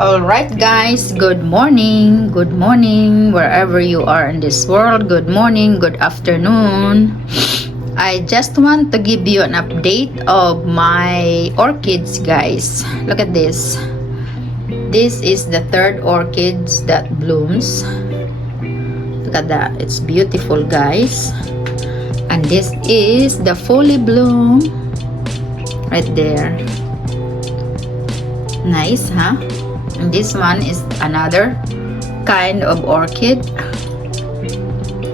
Alright guys, good morning, wherever you are in this world. Good morning, good afternoon. I just want to give you an update of my orchids, guys. Look at this. This is the third orchids that blooms. Look at that, it's beautiful, guys. And this is the fully bloom right there. Nice, huh? And this one is another kind of orchid,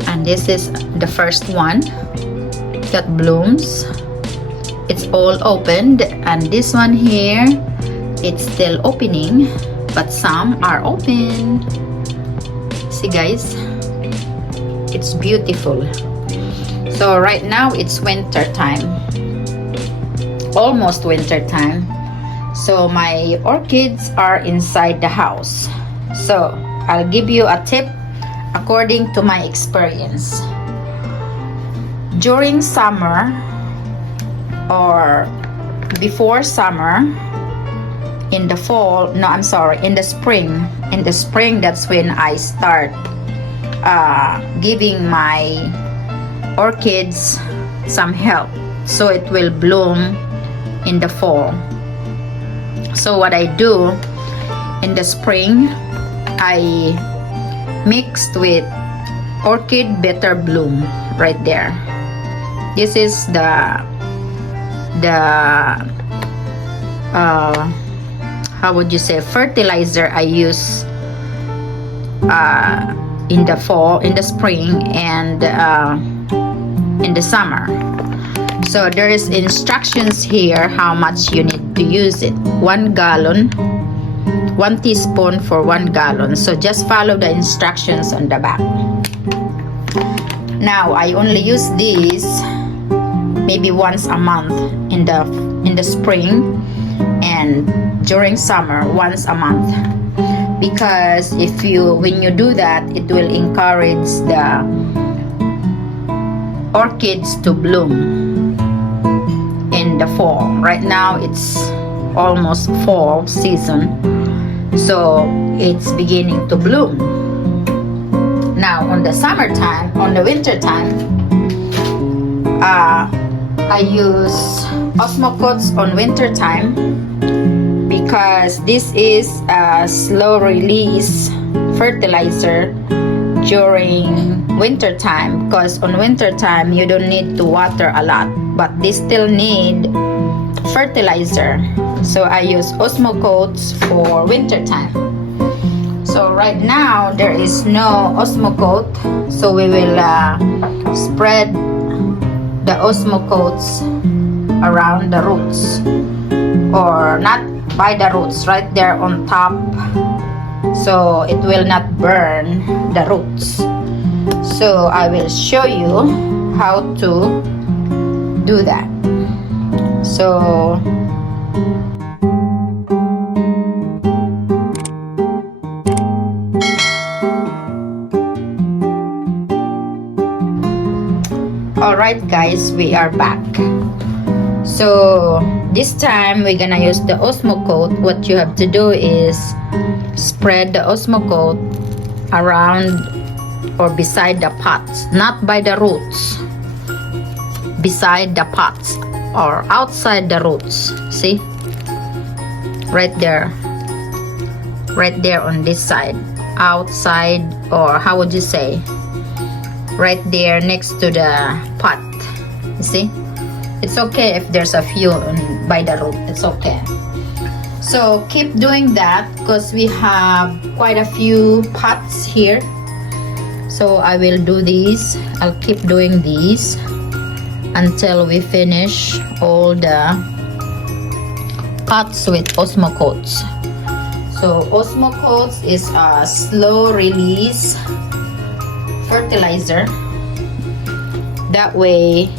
and this is the first one that blooms. It's all opened, and this one here, it's still opening, but some are open. See guys, it's beautiful. So right now it's winter time, almost winter time. So my orchids are inside the house. So I'll give you a tip according to my experience. During summer or before summer, in the fall, no, I'm sorry, in the spring, that's when I start giving my orchids some help so it will bloom in the fall. So what I do in the spring, I mixed with orchid better bloom right there. This is the how would you say, fertilizer I use in the fall, in the spring, and in the summer. So there is instructions here how much you need to use it. 1 gallon, 1 teaspoon for 1 gallon. So just follow the instructions on the back. Now I only use this maybe once a month in the spring, and during summer once a month, because when you do that, it will encourage the orchids to bloom in the fall. Right now it's almost fall season, so it's beginning to bloom. Now on the summertime, on the winter time, I use osmocotes on winter time, because this is a slow release fertilizer during winter time, because on winter time you don't need to water a lot, but they still need fertilizer. So I use osmocotes for winter time. So right now there is no osmocote, so we will spread the osmocotes around the roots, or not by the roots, right there on top, so it will not burn the roots. So I will show you how to do that. So alright guys, we are back. So this time we're gonna use the osmocote. What you have to do is spread the osmocote around or beside the pots, not by the roots, beside the pots or outside the roots. See, right there on this side, outside, or how would you say, right there next to the pot. You see, it's okay if there's a few by the root, it's okay. So keep doing that, because we have quite a few pots here. So I will do these, I'll keep doing these until we finish all the pots with osmocotes. So osmocotes is a slow release fertilizer. That way,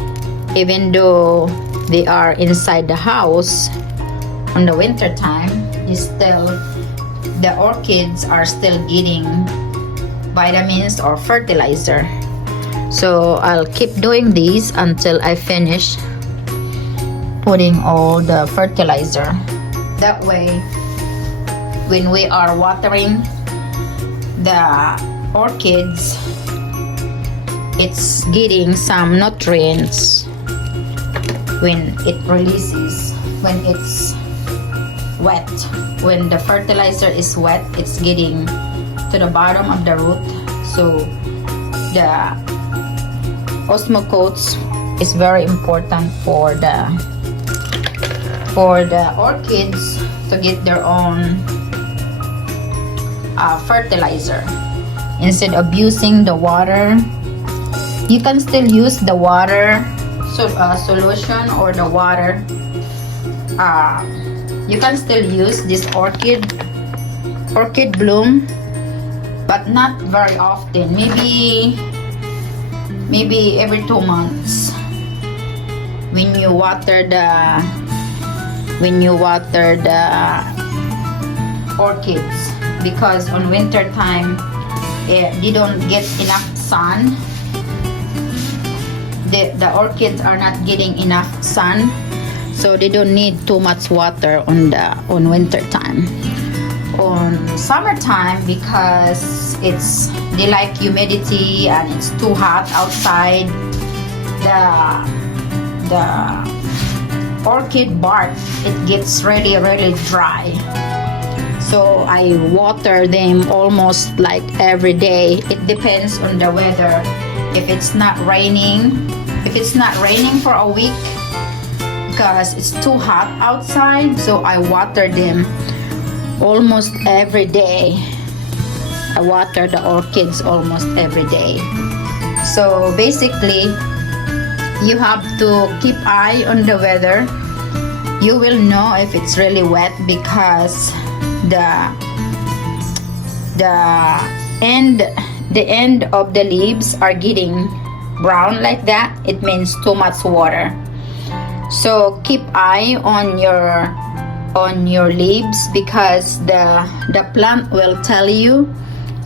even though they are inside the house on the winter time, the orchids are still getting vitamins or fertilizer. So I'll keep doing these until I finish putting all the fertilizer. That way when we are watering the orchids, it's getting some nutrients when it releases, when it's wet. When the fertilizer is wet, it's getting to the bottom of the root. So the osmocotes is very important for the orchids to get their own fertilizer. Instead of using the water, you can still use the water solution or the water. You can still use this orchid bloom, but not very often. Maybe every 2 months when you water the orchids, because on winter time they don't get enough sun. The orchids are not getting enough sun, so they don't need too much water on winter time. On summertime, because they like humidity and it's too hot outside, the orchid bark, it gets really dry. So I water them almost like every day. It depends on the weather. If it's not raining for a week because it's too hot outside, so I water them almost every day. I water the orchids almost every day. So basically, you have to keep eye on the weather. You will know if it's really wet because the end of the leaves are getting brown like that. It means too much water. So keep eye on your leaves, because the plant will tell you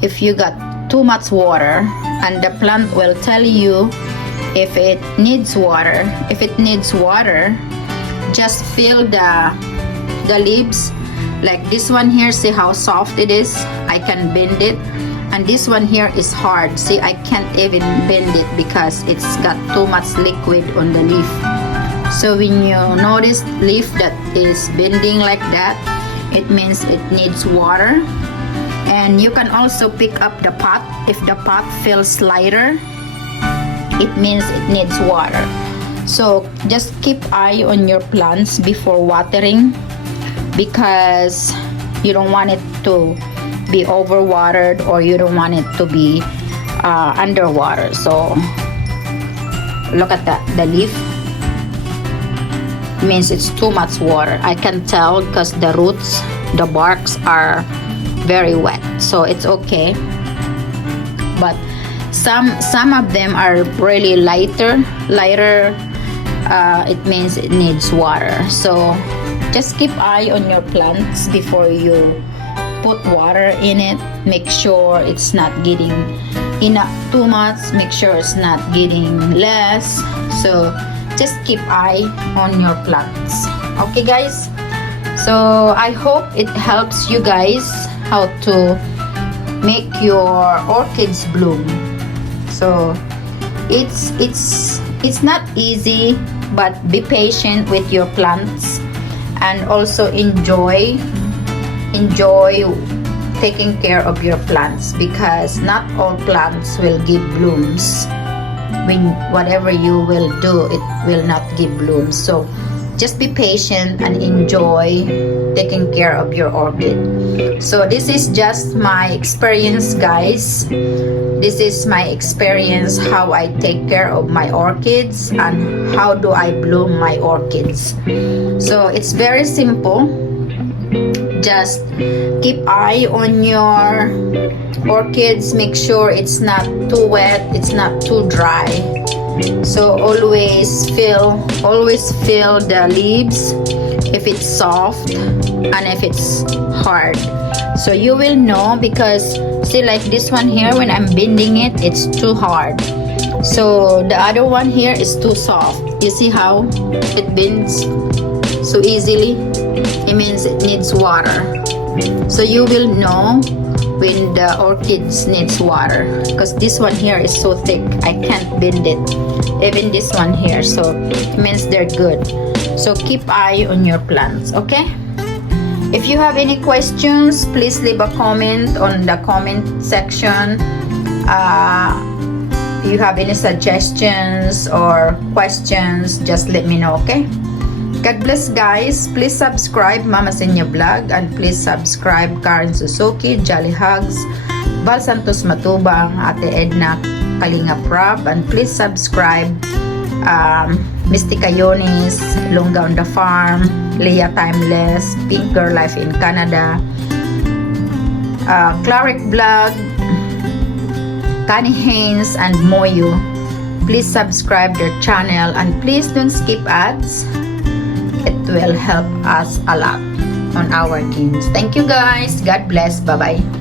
if you got too much water, and the plant will tell you if it needs water. If it needs water, just feel the leaves. Like this one here, see how soft it is? I can bend it. And this one here is hard. See, I can't even bend it because it's got too much liquid on the leaf. So when you notice leaf that is bending like that, it means it needs water. And you can also pick up the pot. If the pot feels lighter, it means it needs water. So just keep eye on your plants before watering, because you don't want it to be overwatered or you don't want it to be underwater. So look at that, the leaf means it's too much water. I can tell because the roots, the barks are very wet, so it's okay. But some of them are really lighter. It means it needs water. So just keep eye on your plants before you put water in it. Make sure it's not getting enough too much, make sure it's not getting less. So just keep eye on your plants. Okay guys, so I hope it helps you guys how to make your orchids bloom. So it's not easy, but be patient with your plants and also enjoy taking care of your plants, because not all plants will give blooms. When whatever you will do, it will not give blooms. So just be patient and enjoy taking care of your orchid. So this is just my experience, guys. This is my experience, how I take care of my orchids and how do I bloom my orchids. So it's very simple. Just keep eye on your orchids. Make sure it's not too wet, it's not too dry. So always feel the leaves, if it's soft and if it's hard. So you will know, because see, like this one here, when I'm bending it, it's too hard. So the other one here is too soft. You see how it bends so easily? It means it needs water. So you will know when the orchids needs water, because this one here is so thick I can't bend it, even this one here, so it means they're good. So keep eye on your plants, okay? If you have any questions, please leave a comment on the comment section. If you have any suggestions or questions, just let me know, okay? God bless, guys. Please subscribe Mama Senya Vlog, and please subscribe Karen Suzuki, Jolly Hugs, Val Santos Matubang, Ate Edna Kalinga Prab, and please subscribe Mystica Yonis, Lunga on the Farm, Leah Timeless, Pink Girl Life in Canada, Claric Vlog, Connie Haynes, and Moyo. Please subscribe their channel, and please don't skip ads. It will help us a lot on our games. Thank you, guys. God bless. Bye-bye.